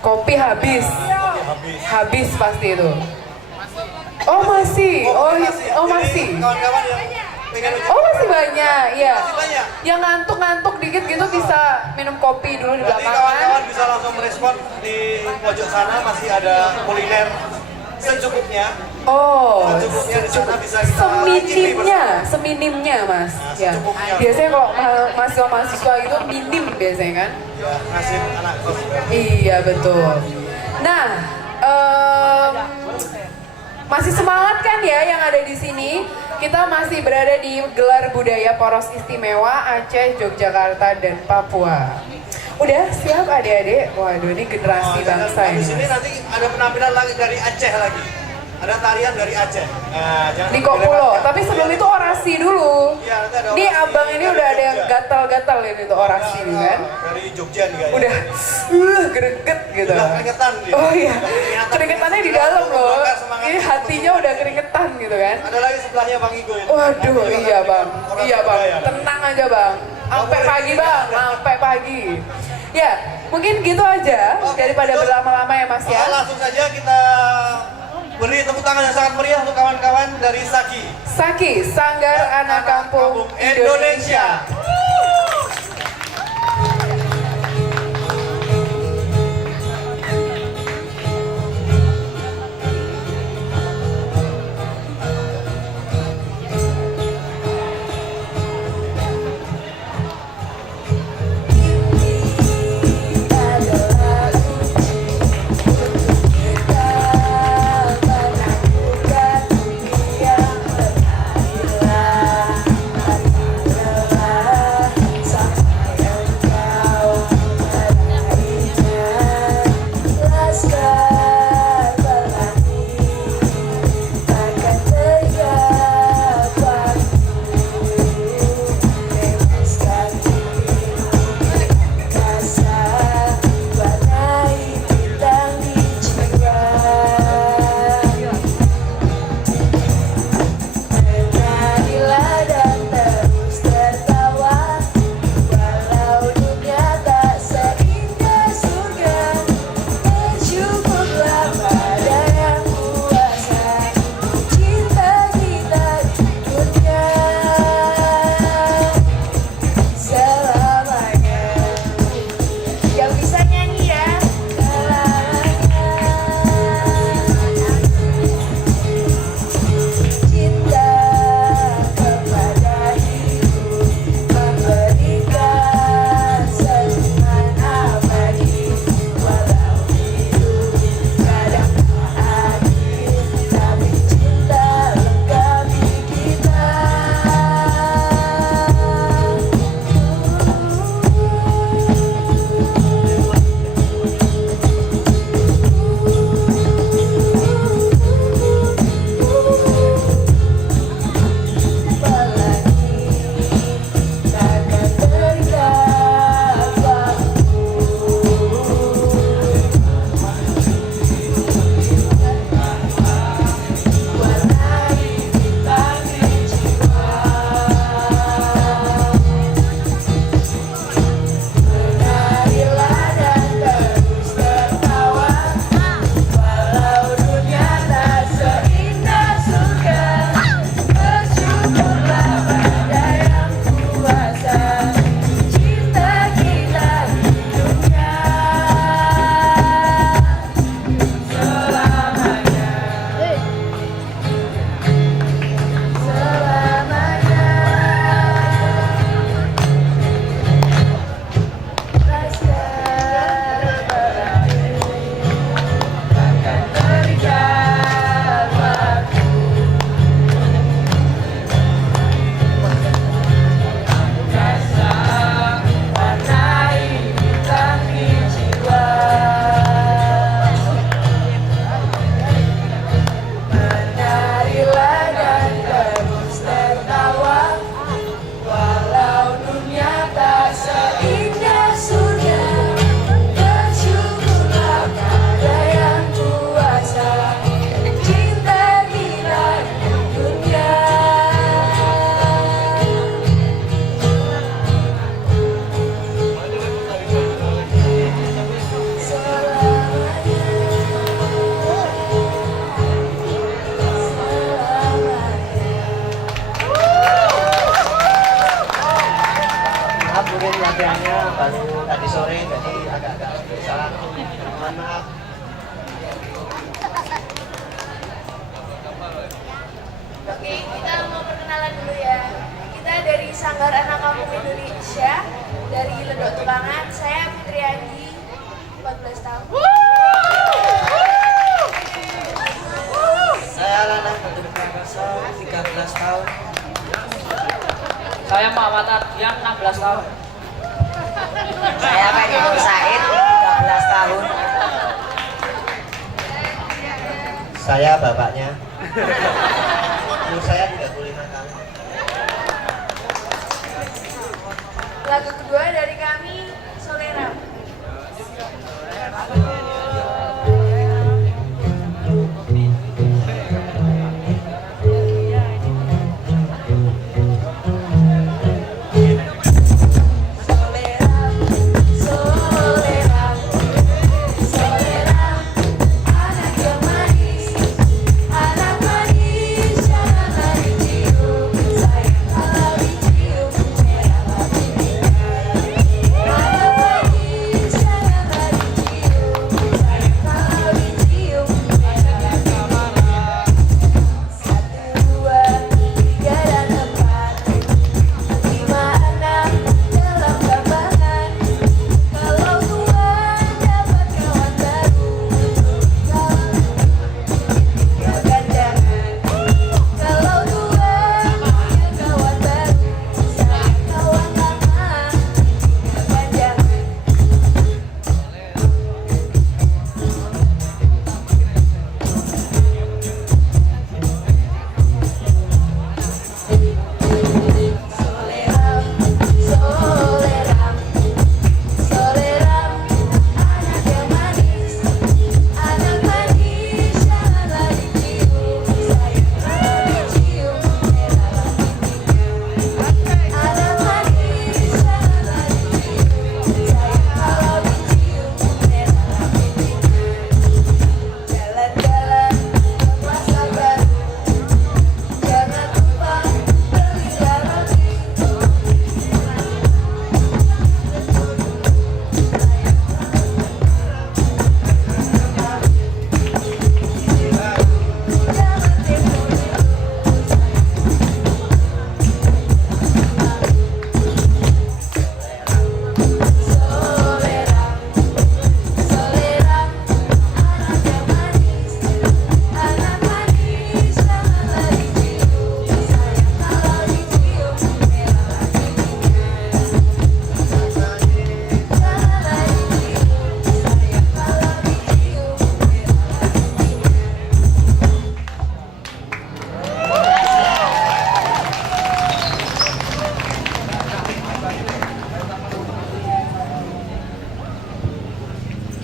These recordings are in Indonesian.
Kopi habis. Kopi habis. Habis pasti itu. Oh masih. Oh masih. Kawan-kawan yang pengen Oh masih banyak, iya. Masih banyak. Yang ngantuk-ngantuk dikit gitu bisa minum kopi dulu di Berarti belakangan. kawan-kawan bisa langsung merespon di pojok sana masih ada kuliner secukupnya. Oh, Secukupnya di sana bisa kita cicipi seminimnya mas. Nah, Ya. secukupnya. Biasanya kalau mahasiswa itu minim biasanya kan. Ya, nasib anak kos. Iya betul. Nah, masih semangat kan ya yang ada di sini? Kita masih berada di Gelar Budaya Poros Istimewa Aceh, Yogyakarta, dan Papua. Udah siap adik-adik? Waduh ini generasi bangsa Di ini. sini nanti ada penampilan lagi dari Aceh lagi. Ada tarian dari Aceh. Nah, jangan Di Kopulo, dilewatkan. tapi sebelum itu orasi dulu. Iya, nanti ada Nih orasi abang ini dari udah ada yang Jogja. gatal-gatal ini tuh orasi nih kan. Dari Jogja nih kayaknya. Udah, greget gitu. Udah keringetan dia. Oh iya, Keringetan. keringetannya di dalam loh. Bakar semangat. Ini hatinya udah keringetan gitu kan. Ada lagi sebelahnya Bang Igo ini. Waduh, Nanti iya akan bang, bikin iya orasi bang, budaya. tenang aja bang, sampai boleh. pagi bang, sampai pagi. Ya, mungkin gitu aja Oke, daripada gitu. berlama-lama ya mas ya. Langsung saja kita beri tepuk tangan yang sangat meriah untuk kawan-kawan dari Saki. Saki, Sanggar Anak Kampung Indonesia. Mohon maaf. Oke, kita mau perkenalan dulu ya. Kita dari Sanggar Anak Kampung Indonesia, dari Ledok Tukangan. Saya Fitri Andi, 14 tahun. Saya Lanang Batu Prakasa, 13 tahun. Saya Muhammad Ardian, 16 tahun. Saya Fedi Nur Said, 13 tahun. Saya bapaknya. Menurut saya tidak boleh nakal. Lagu kedua dari kami, Solera.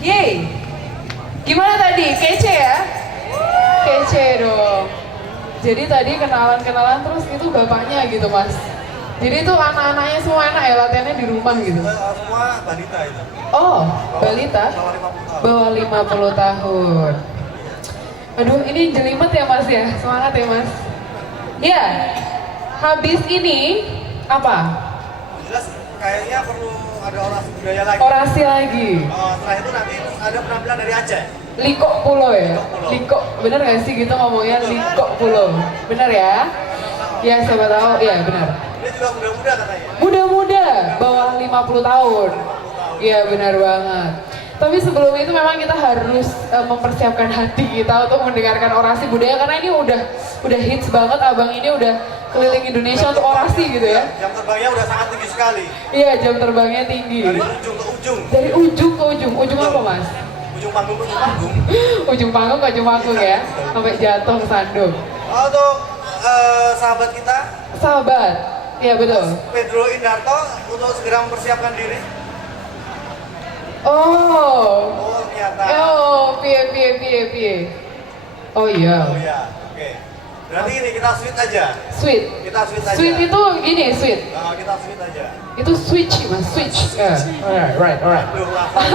Yeay, gimana tadi? Kece ya? Kece dong. Jadi tadi kenalan-kenalan terus itu bapaknya gitu mas. Jadi itu anak-anaknya semua enak ya latihannya di rumah gitu. Semua balita itu. Oh, balita? Bawah 50 tahun. Bawah 50 tahun. Aduh, ini jelimet ya mas ya? Semangat ya mas. Ya, habis ini apa? Jelas kayaknya perlu ada orasi budaya lagi. Orasi lagi. Setelah itu nanti ada penampilan dari Aceh. Liko Pulo ya? Pulo. Liko, bener gak sih gitu ngomongnya Liko Pulo? Bener ya? Ya siapa tahu, ya benar. Dia juga muda-muda katanya. Muda-muda, bawah 50 tahun. Iya benar banget. Tapi sebelum itu memang kita harus mempersiapkan hati kita untuk mendengarkan orasi budaya karena ini udah hits banget, abang ini udah keliling Indonesia untuk orasi gitu ya. Jam terbangnya udah sangat tinggi sekali. Iya jam terbangnya tinggi. Dari ujung ke ujung. Dari ujung ke ujung, ujung apa mas? Ujung panggung ke ujung panggung. Ujung panggung ke ujung panggung ya, sampai jatuh ke sandung. Untuk sahabat kita, Sahabat, iya betul. Pedro Indarto untuk segera mempersiapkan diri. Oh, Oh ternyata. piye. Oh iya. Oh ya, oke. Berarti ini kita switch aja. Sweet. Kita switch aja. Sweet itu gini, sweet. Kita switch aja. Itu switch mas, switch. Alright. Aduh, lafal.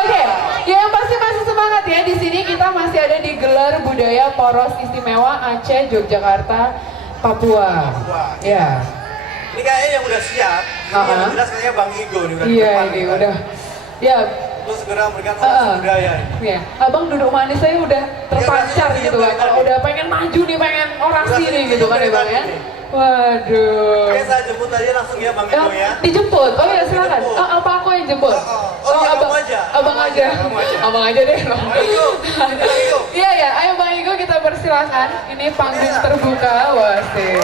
Oke, ya yang pasti masih semangat ya di sini kita masih ada di Gelar Budaya Poros Istimewa Aceh, Yogyakarta, Papua. Ya. Ini kayaknya yang udah siap. Ini yang jelas kayaknya Bang Igo nih udah di Iya depan ini nih, Bang. udah. Ya, untuk segera memberikan orasi budaya. Iya, abang duduk manis saya udah terpancar Ya, gitu kan. iya, Kalau iya. udah pengen maju nih, pengen orasi Iya, nih iya, gitu kan ya iya, bang ya. iya. Waduh. Oke, saya jemput aja langsung ya Bang Igo ya. Dijemput? Oh iya silakan. Dijemput. Apa aku yang jemput? iya, abang kamu aja. Abang aja. Kamu aja. Abang aja deh. Bang Igo, Bang Igo. Iya ya, ayo Bang Igo kita persilakan. Ini panggung terbuka, wasih.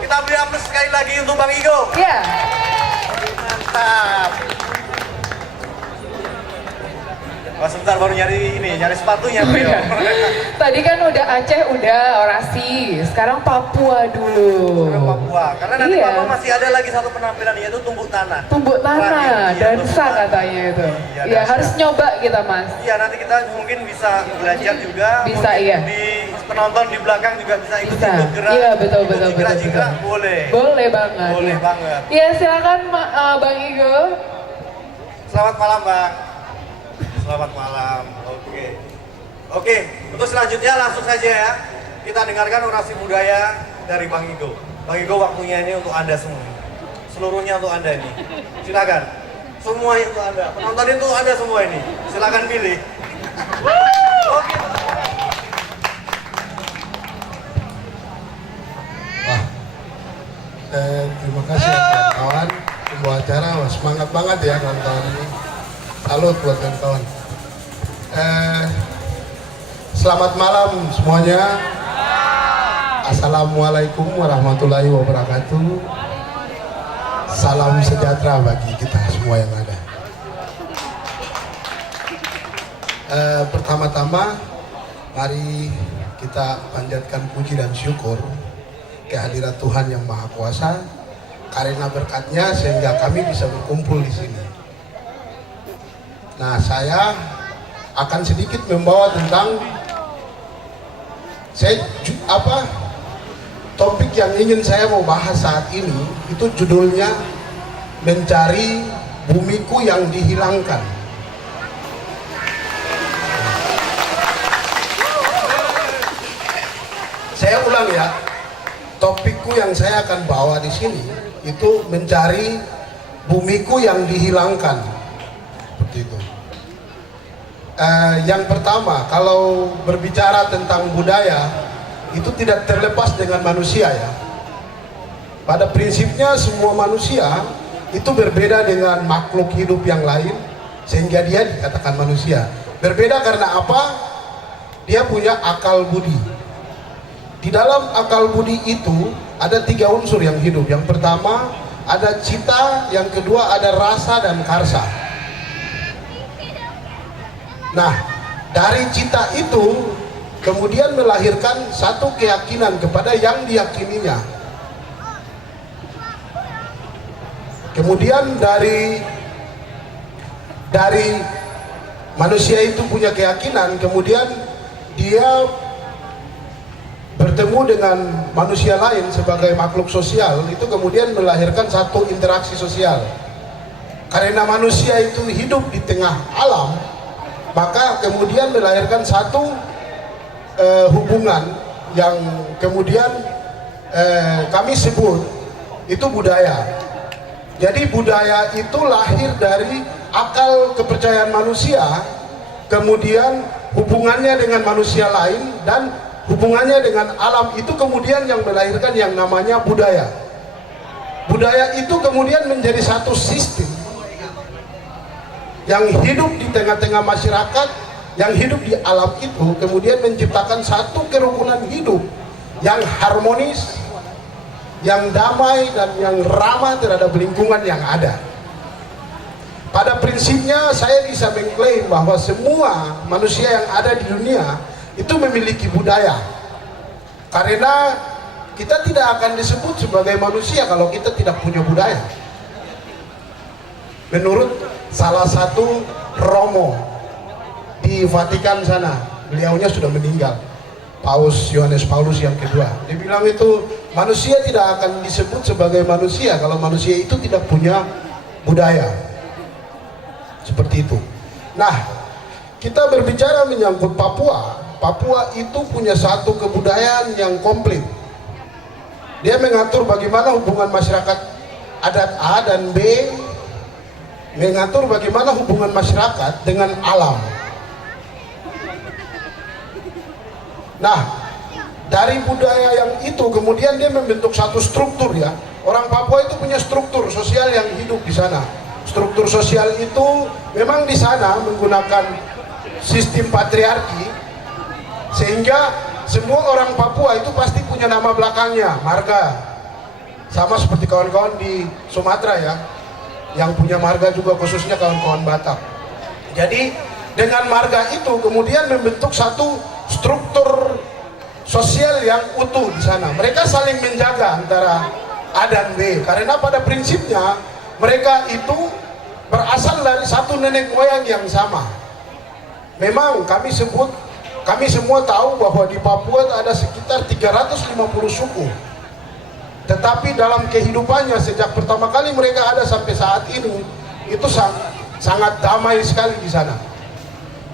Kita beri aplaus sekali lagi untuk Bang Igo. Iya. Mantap. Wah, sebentar baru nyari sepatunya Bang Igo. Tadi kan udah Aceh, udah orasi. Sekarang Papua dulu. Ke Papua. Karena nanti Iya. Papua masih ada lagi satu penampilan yaitu tumbuk tanah. Tumbuk tanah, Terakhir, iya, dansa tumbuk tanah. katanya itu. Iya, Ya dansa. harus nyoba kita mas. Iya, nanti kita mungkin bisa belajar juga. Bisa, Mungkin iya. Di penonton di belakang juga bisa ikut Bisa. gerak. Iya betul ikut betul betul. jingkrak, betul. boleh. Boleh banget. Boleh ya. banget. Iya silakan Bang Igo. Selamat malam Bang. Selamat malam. Oke, untuk selanjutnya langsung saja ya. Kita dengarkan orasi budaya dari Bang Igo. Bang Igo, waktunya ini untuk Anda semua. Seluruhnya untuk Anda ini. Silakan. Semuanya untuk Anda. Penonton itu Anda semua ini. Silakan pilih. Oke. Wah, terima kasih ya kawan-kawan pembawa acara. Wah, semangat banget ya kawan-kawan ini. Salut buat kawan-kawan. Selamat malam semuanya. Assalamualaikum warahmatullahi wabarakatuh. Salam sejahtera bagi kita semua yang ada. Pertama-tama, mari kita panjatkan puji dan syukur kehadirat Tuhan yang Maha Kuasa, karena berkatnya sehingga kami bisa berkumpul di sini. Nah, saya akan sedikit membawa tentang topik yang ingin saya mau bahas saat ini. Itu judulnya mencari bumiku yang dihilangkan. Saya ulang ya, topikku yang saya akan bawa di sini itu mencari bumiku yang dihilangkan. Seperti itu. Yang pertama, kalau berbicara tentang budaya, itu tidak terlepas dengan manusia ya. Pada prinsipnya semua manusia itu berbeda dengan makhluk hidup yang lain, sehingga dia dikatakan manusia. Berbeda karena apa? Dia punya akal budi. Di dalam akal budi itu ada 3 unsur yang hidup. Yang pertama ada cita, yang kedua ada rasa dan karsa. Nah, dari cita itu kemudian melahirkan satu keyakinan kepada yang diyakininya. Kemudian dari manusia itu punya keyakinan, kemudian dia bertemu dengan manusia lain sebagai makhluk sosial, itu kemudian melahirkan satu interaksi sosial. Karena manusia itu hidup di tengah alam, maka kemudian melahirkan satu hubungan yang kemudian kami sebut itu budaya. Jadi budaya itu lahir dari akal kepercayaan manusia, kemudian hubungannya dengan manusia lain dan hubungannya dengan alam, itu kemudian yang melahirkan yang namanya budaya. Budaya itu kemudian menjadi satu sistem yang hidup di tengah-tengah masyarakat, yang hidup di alam itu, kemudian menciptakan satu kerukunan hidup yang harmonis, yang damai, dan yang ramah terhadap lingkungan yang ada. Pada prinsipnya saya bisa mengklaim bahwa semua manusia yang ada di dunia itu memiliki budaya. Karena kita tidak akan disebut sebagai manusia kalau kita tidak punya budaya. Menurut salah satu Romo di Vatikan sana, beliaunya sudah meninggal, Paus Yohanes Paulus yang kedua. Dia bilang itu manusia tidak akan disebut sebagai manusia kalau manusia itu tidak punya budaya. Seperti itu. Nah, kita berbicara menyangkut Papua. Papua itu punya satu kebudayaan yang komplit. Dia mengatur bagaimana hubungan masyarakat adat A dan B mengatur bagaimana hubungan masyarakat dengan alam. Nah, dari budaya yang itu kemudian dia membentuk satu struktur ya. Orang Papua itu punya struktur sosial yang hidup di sana. Struktur sosial itu memang di sana menggunakan sistem patriarki, sehingga semua orang Papua itu pasti punya nama belakangnya, marga. Sama seperti kawan-kawan di Sumatera ya, yang punya marga juga, khususnya kawan-kawan Batak. Jadi dengan marga itu kemudian membentuk satu struktur sosial yang utuh di sana. Mereka saling menjaga antara A dan B, karena pada prinsipnya mereka itu berasal dari satu nenek moyang yang sama. Memang kami semua tahu bahwa di Papua ada sekitar 350 suku. Tetapi dalam kehidupannya sejak pertama kali mereka ada sampai saat ini, itu sangat damai sekali di sana.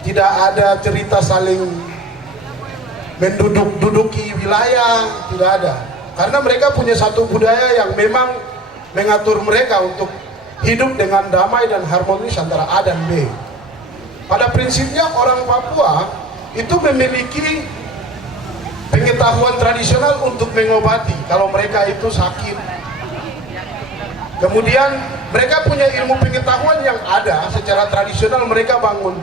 Tidak ada cerita saling menduduki wilayah, tidak ada. Karena mereka punya satu budaya yang memang mengatur mereka untuk hidup dengan damai dan harmonis antara A dan B. Pada prinsipnya orang Papua itu memiliki pengetahuan tradisional untuk mengobati kalau mereka itu sakit. Kemudian mereka punya ilmu pengetahuan yang ada secara tradisional, mereka bangun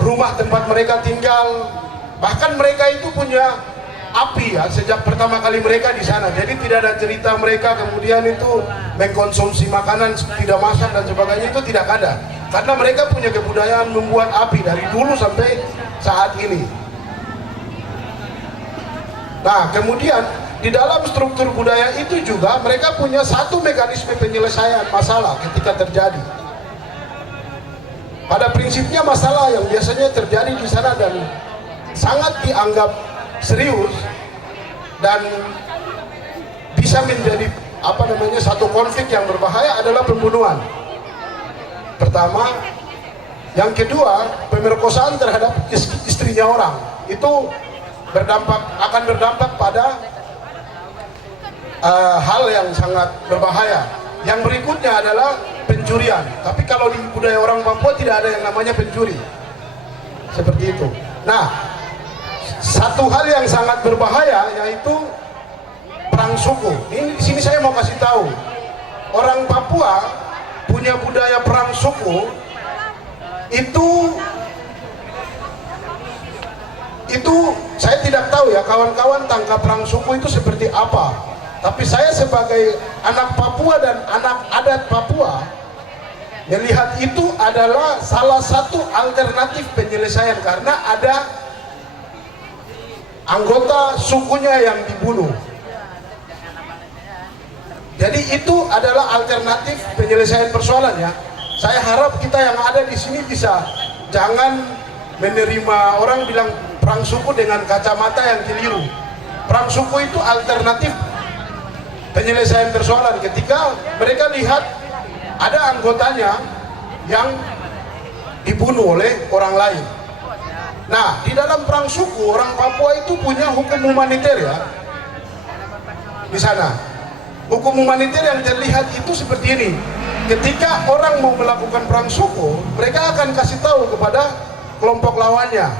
rumah tempat mereka tinggal. Bahkan mereka itu punya api ya sejak pertama kali mereka di sana. Jadi tidak ada cerita mereka kemudian itu mengkonsumsi makanan tidak masak dan sebagainya, itu tidak ada. Karena mereka punya kebudayaan membuat api dari dulu sampai saat ini. Nah, kemudian di dalam struktur budaya itu juga mereka punya satu mekanisme penyelesaian masalah ketika terjadi. Pada prinsipnya masalah yang biasanya terjadi di sana dan sangat dianggap serius dan bisa menjadi satu konflik yang berbahaya adalah pembunuhan. Pertama, yang kedua pemerkosaan terhadap istrinya orang itu akan berdampak pada hal yang sangat berbahaya. Yang berikutnya adalah pencurian. Tapi kalau di budaya orang Papua tidak ada yang namanya pencuri. Seperti itu. Nah, satu hal yang sangat berbahaya yaitu perang suku. Ini di sini saya mau kasih tahu. Orang Papua punya budaya perang suku itu saya tidak tahu ya kawan-kawan tangkap perang suku itu seperti apa. Tapi saya sebagai anak Papua dan anak adat Papua melihat itu adalah salah satu alternatif penyelesaian, karena ada anggota sukunya yang dibunuh. Jadi itu adalah alternatif penyelesaian persoalannya. Saya harap kita yang ada di sini bisa jangan menerima orang bilang perang suku dengan kacamata yang keliru. Perang suku itu alternatif penyelesaian persoalan ketika mereka lihat ada anggotanya yang dibunuh oleh orang lain. Nah, di dalam perang suku orang Papua itu punya hukum humaniter ya. Di sana hukum humaniter yang terlihat itu seperti ini. Ketika orang mau melakukan perang suku, mereka akan kasih tahu kepada kelompok lawannya.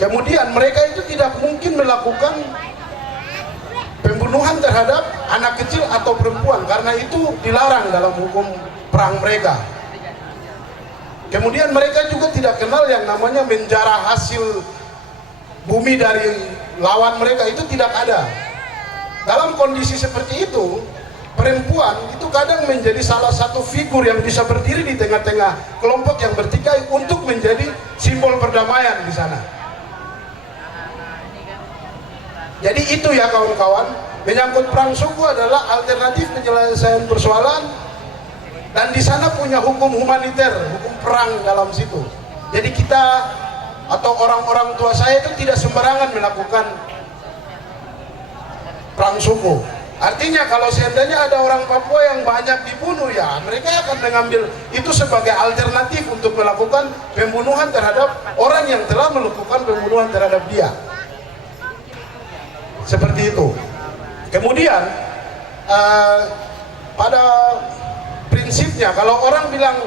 Kemudian mereka itu tidak mungkin melakukan pembunuhan terhadap anak kecil atau perempuan karena itu dilarang dalam hukum perang mereka. Kemudian mereka juga tidak kenal yang namanya menjarah hasil bumi dari lawan mereka, itu tidak ada. Dalam kondisi seperti itu, perempuan itu kadang menjadi salah satu figur yang bisa berdiri di tengah-tengah kelompok yang bertikai untuk menjadi simbol perdamaian di sana. Jadi itu ya kawan-kawan, menyangkut perang suku adalah alternatif penyelesaian persoalan, dan di sana punya hukum humaniter, hukum perang dalam situ. Jadi kita atau orang-orang tua saya itu tidak sembarangan melakukan perang suku. Artinya kalau seandainya ada orang Papua yang banyak dibunuh, ya mereka akan mengambil itu sebagai alternatif untuk melakukan pembunuhan terhadap orang yang telah melakukan pembunuhan terhadap dia. Seperti itu. Kemudian pada prinsipnya kalau orang bilang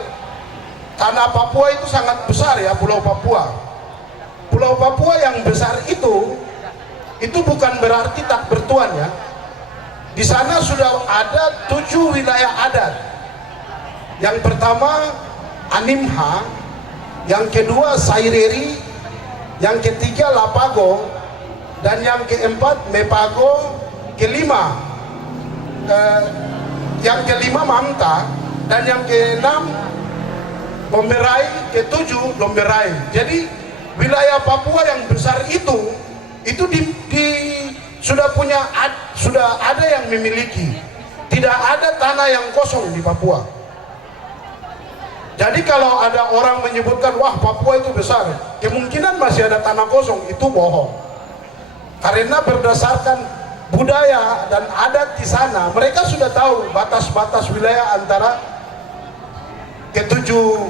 tanah Papua itu sangat besar ya, Pulau Papua. Pulau Papua yang besar itu bukan berarti tak bertuan ya. Di sana sudah ada 7 wilayah adat. Yang pertama Animha, yang kedua Saireri, yang ketiga Lapago, dan yang keempat Mepago, yang kelima Mamta, dan yang keenam Bomberai, ketujuh Bomberai. Jadi wilayah Papua yang besar itu sudah ada yang memiliki. Tidak ada tanah yang kosong di Papua. Jadi kalau ada orang menyebutkan wah Papua itu besar, kemungkinan masih ada tanah kosong, itu bohong. Karena berdasarkan budaya dan adat di sana, mereka sudah tahu batas-batas wilayah antara ketujuh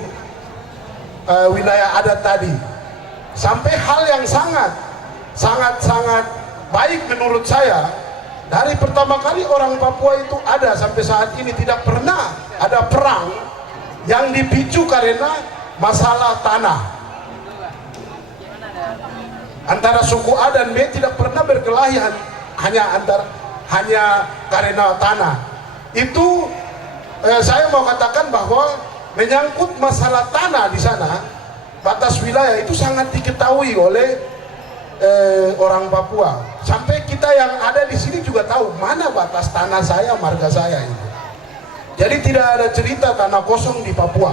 wilayah adat tadi. Sampai hal yang sangat baik menurut saya, dari pertama kali orang Papua itu ada sampai saat ini tidak pernah ada perang yang dipicu karena masalah tanah. Antara suku A dan B tidak pernah berkelahi hanya karena tanah. Itu saya mau katakan bahwa menyangkut masalah tanah di sana, batas wilayah itu sangat diketahui oleh orang Papua. Sampai kita yang ada di sini juga tahu mana batas tanah saya, marga saya itu. Jadi tidak ada cerita tanah kosong di Papua.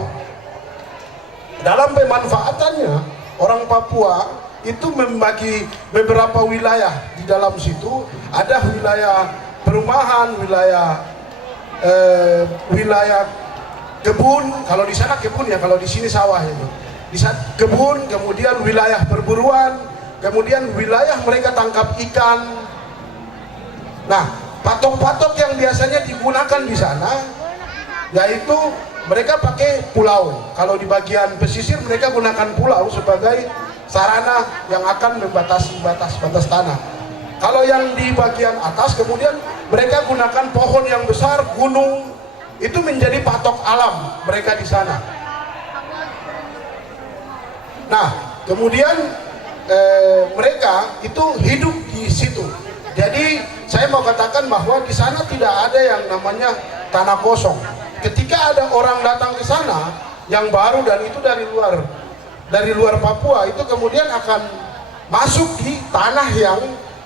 Dalam pemanfaatannya, orang Papua itu membagi beberapa wilayah di dalam situ. Ada wilayah perumahan, wilayah kebun. Kalau di sana kebun ya, kalau di sini sawah itu. Di sana kebun, kemudian wilayah perburuan, kemudian wilayah mereka tangkap ikan. Nah, patok-patok yang biasanya digunakan di sana yaitu mereka pakai pulau. Kalau di bagian pesisir mereka gunakan pulau sebagai sarana yang akan membatasi batas tanah. Kalau yang di bagian atas kemudian mereka gunakan pohon yang besar, gunung, itu menjadi patok alam mereka di sana. Nah, kemudian mereka itu hidup di situ. Jadi saya mau katakan bahwa di sana tidak ada yang namanya tanah kosong. Ketika ada orang datang ke sana yang baru dan itu dari luar Papua, itu kemudian akan masuk di tanah yang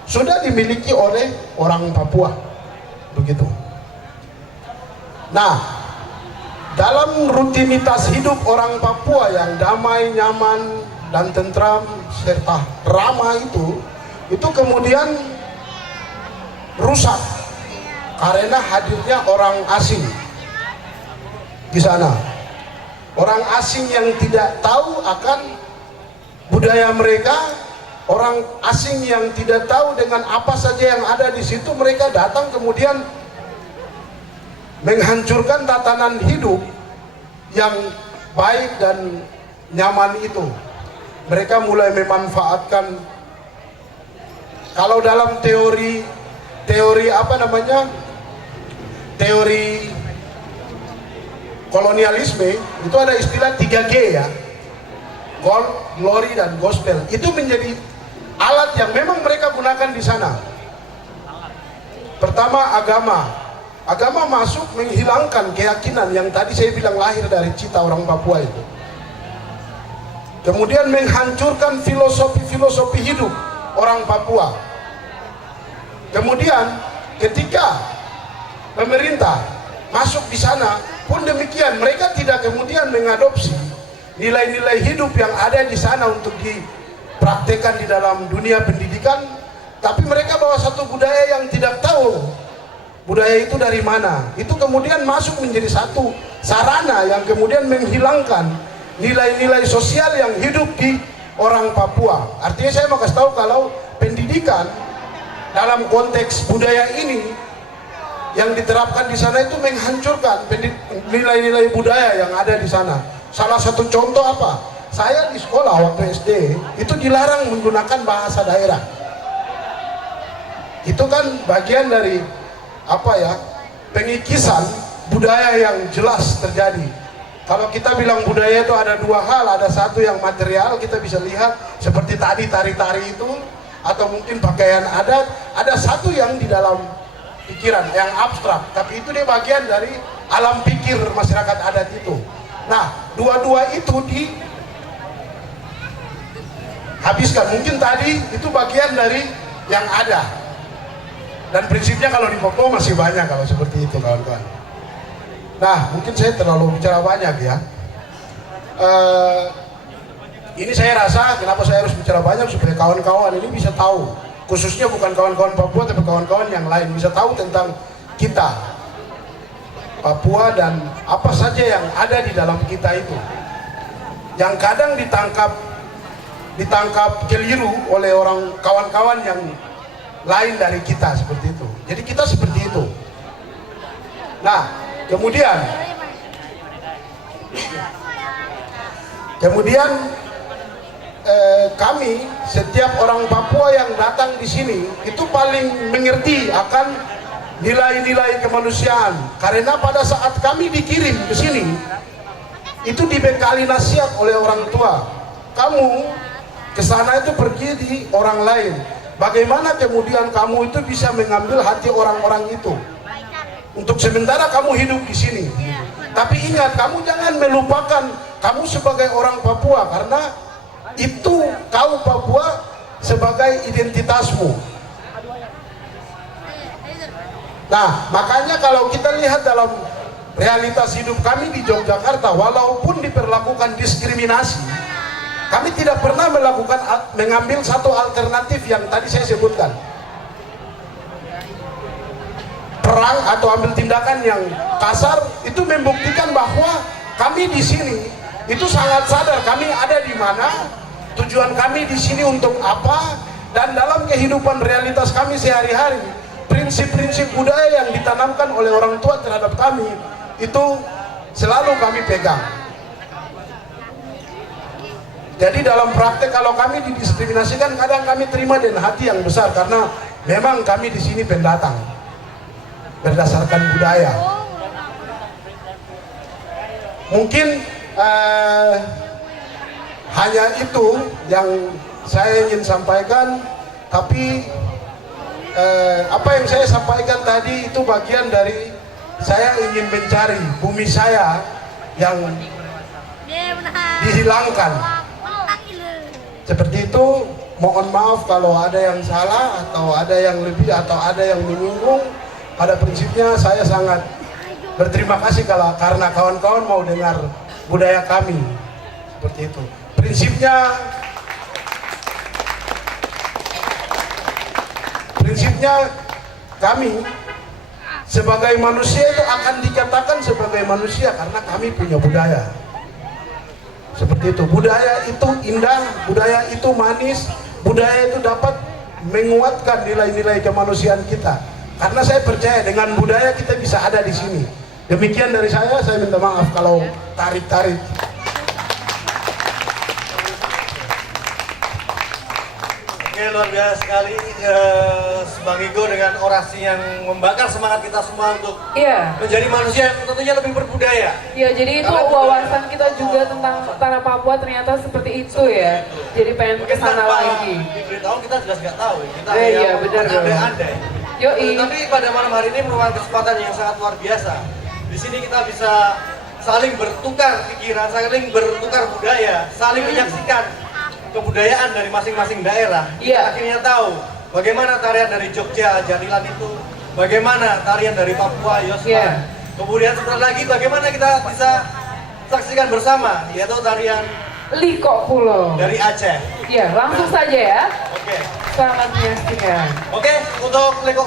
sudah dimiliki oleh orang Papua. Begitu. Nah, dalam rutinitas hidup orang Papua yang damai, nyaman, dan tentram serta ramah itu kemudian rusak karena hadirnya orang asing di sana. Orang asing yang tidak tahu akan budaya mereka, orang asing yang tidak tahu dengan apa saja yang ada di situ, mereka datang kemudian menghancurkan tatanan hidup yang baik dan nyaman itu. Mereka mulai memanfaatkan, kalau dalam teori kolonialisme itu ada istilah 3G ya, gold, glory, dan gospel. Itu menjadi alat yang memang mereka gunakan di sana. Pertama, agama masuk menghilangkan keyakinan yang tadi saya bilang lahir dari cita orang Papua itu. Kemudian menghancurkan filosofi hidup orang Papua. Kemudian ketika pemerintah masuk di sana pun demikian, mereka tidak kemudian mengadopsi nilai-nilai hidup yang ada di sana untuk dipraktekkan di dalam dunia pendidikan, tapi mereka bawa satu budaya yang tidak tahu budaya itu dari mana. Itu kemudian masuk menjadi satu sarana yang kemudian menghilangkan nilai-nilai sosial yang hidup di orang Papua. Artinya saya mau kasih tahu kalau pendidikan dalam konteks budaya ini yang diterapkan di sana itu menghancurkan nilai-nilai budaya yang ada di sana. Salah satu contoh apa? Saya di sekolah waktu SD itu dilarang menggunakan bahasa daerah. Itu kan bagian dari pengikisan budaya yang jelas terjadi. Kalau kita bilang budaya itu ada dua hal, ada satu yang material kita bisa lihat seperti tadi tari-tari itu, atau mungkin pakaian adat, ada satu yang di dalam pikiran yang abstrak, tapi itu dia bagian dari alam pikir masyarakat adat itu. Nah, dua-dua itu dihabiskan. Mungkin tadi itu bagian dari yang ada. Dan prinsipnya kalau di Papua masih banyak kalau seperti itu, kawan-kawan. Nah, mungkin saya terlalu bicara banyak ya. Ini saya rasa kenapa saya harus bicara banyak supaya kawan-kawan ini bisa tahu, khususnya bukan kawan-kawan Papua tapi kawan-kawan yang lain bisa tahu tentang kita Papua dan apa saja yang ada di dalam kita itu, yang kadang ditangkap keliru oleh orang kawan-kawan yang lain dari kita seperti itu. Jadi kita seperti itu. Nah, kemudian kami setiap orang Papua yang datang di sini itu paling mengerti akan nilai-nilai kemanusiaan, karena pada saat kami dikirim ke sini itu dibekali nasihat oleh orang tua. Kamu ke sana itu pergi di orang lain. Bagaimana kemudian kamu itu bisa mengambil hati orang-orang itu? Untuk sementara kamu hidup di sini. Tapi ingat, kamu jangan melupakan kamu sebagai orang Papua, karena itu kau Papua sebagai identitasmu. Nah, makanya kalau kita lihat dalam realitas hidup kami di Yogyakarta, walaupun diperlakukan diskriminasi, kami tidak pernah mengambil satu alternatif yang tadi saya sebutkan. Perang atau ambil tindakan yang kasar, itu membuktikan bahwa kami di sini itu sangat sadar kami ada di mana, tujuan kami di sini untuk apa, dan dalam kehidupan realitas kami sehari-hari, prinsip-prinsip budaya yang ditanamkan oleh orang tua terhadap kami itu selalu kami pegang. Jadi dalam praktek kalau kami didiskriminasikan, kadang kami terima dengan hati yang besar, karena memang kami di sini pendatang berdasarkan budaya. Mungkin hanya itu yang saya ingin sampaikan, tapi apa yang saya sampaikan tadi itu bagian dari saya ingin mencari bumi saya yang dihilangkan. Seperti itu, mohon maaf kalau ada yang salah atau ada yang lebih atau ada yang menyinggung. Pada prinsipnya saya sangat berterima kasih karena kawan-kawan mau dengar budaya kami. Seperti itu. Prinsipnya kami sebagai manusia itu akan dikatakan sebagai manusia karena kami punya budaya. Seperti itu. Budaya itu indah, budaya itu manis, budaya itu dapat menguatkan nilai-nilai kemanusiaan kita. Karena saya percaya dengan budaya kita bisa ada di sini. Demikian dari saya minta maaf kalau tarik-tarik. Oke, luar biasa sekali Bang Igo dengan orasi yang membakar semangat kita semua untuk menjadi manusia yang tentunya lebih berbudaya. Iya, jadi itu wawasan kita juga tentang tanah Papua ternyata seperti itu ya. Jadi pengen ke sana lagi. Di tahun kita jelas nggak tahu. Kita iya, benar. andai-andai. Yoi. Tapi pada malam hari ini merupakan kesempatan yang sangat luar biasa. Di sini kita bisa saling bertukar pikiran, saling bertukar budaya, saling menyaksikan kebudayaan dari masing-masing daerah. Kita akhirnya tahu bagaimana tarian dari Jogja, Jatilan itu, bagaimana tarian dari Papua, Yospan. Kemudian setelah lagi bagaimana kita bisa saksikan bersama, yaitu tarian Liko Pulo dari Aceh. Iya, langsung saja ya. Oke. Selamat menyaksikan. Oke, untuk Liko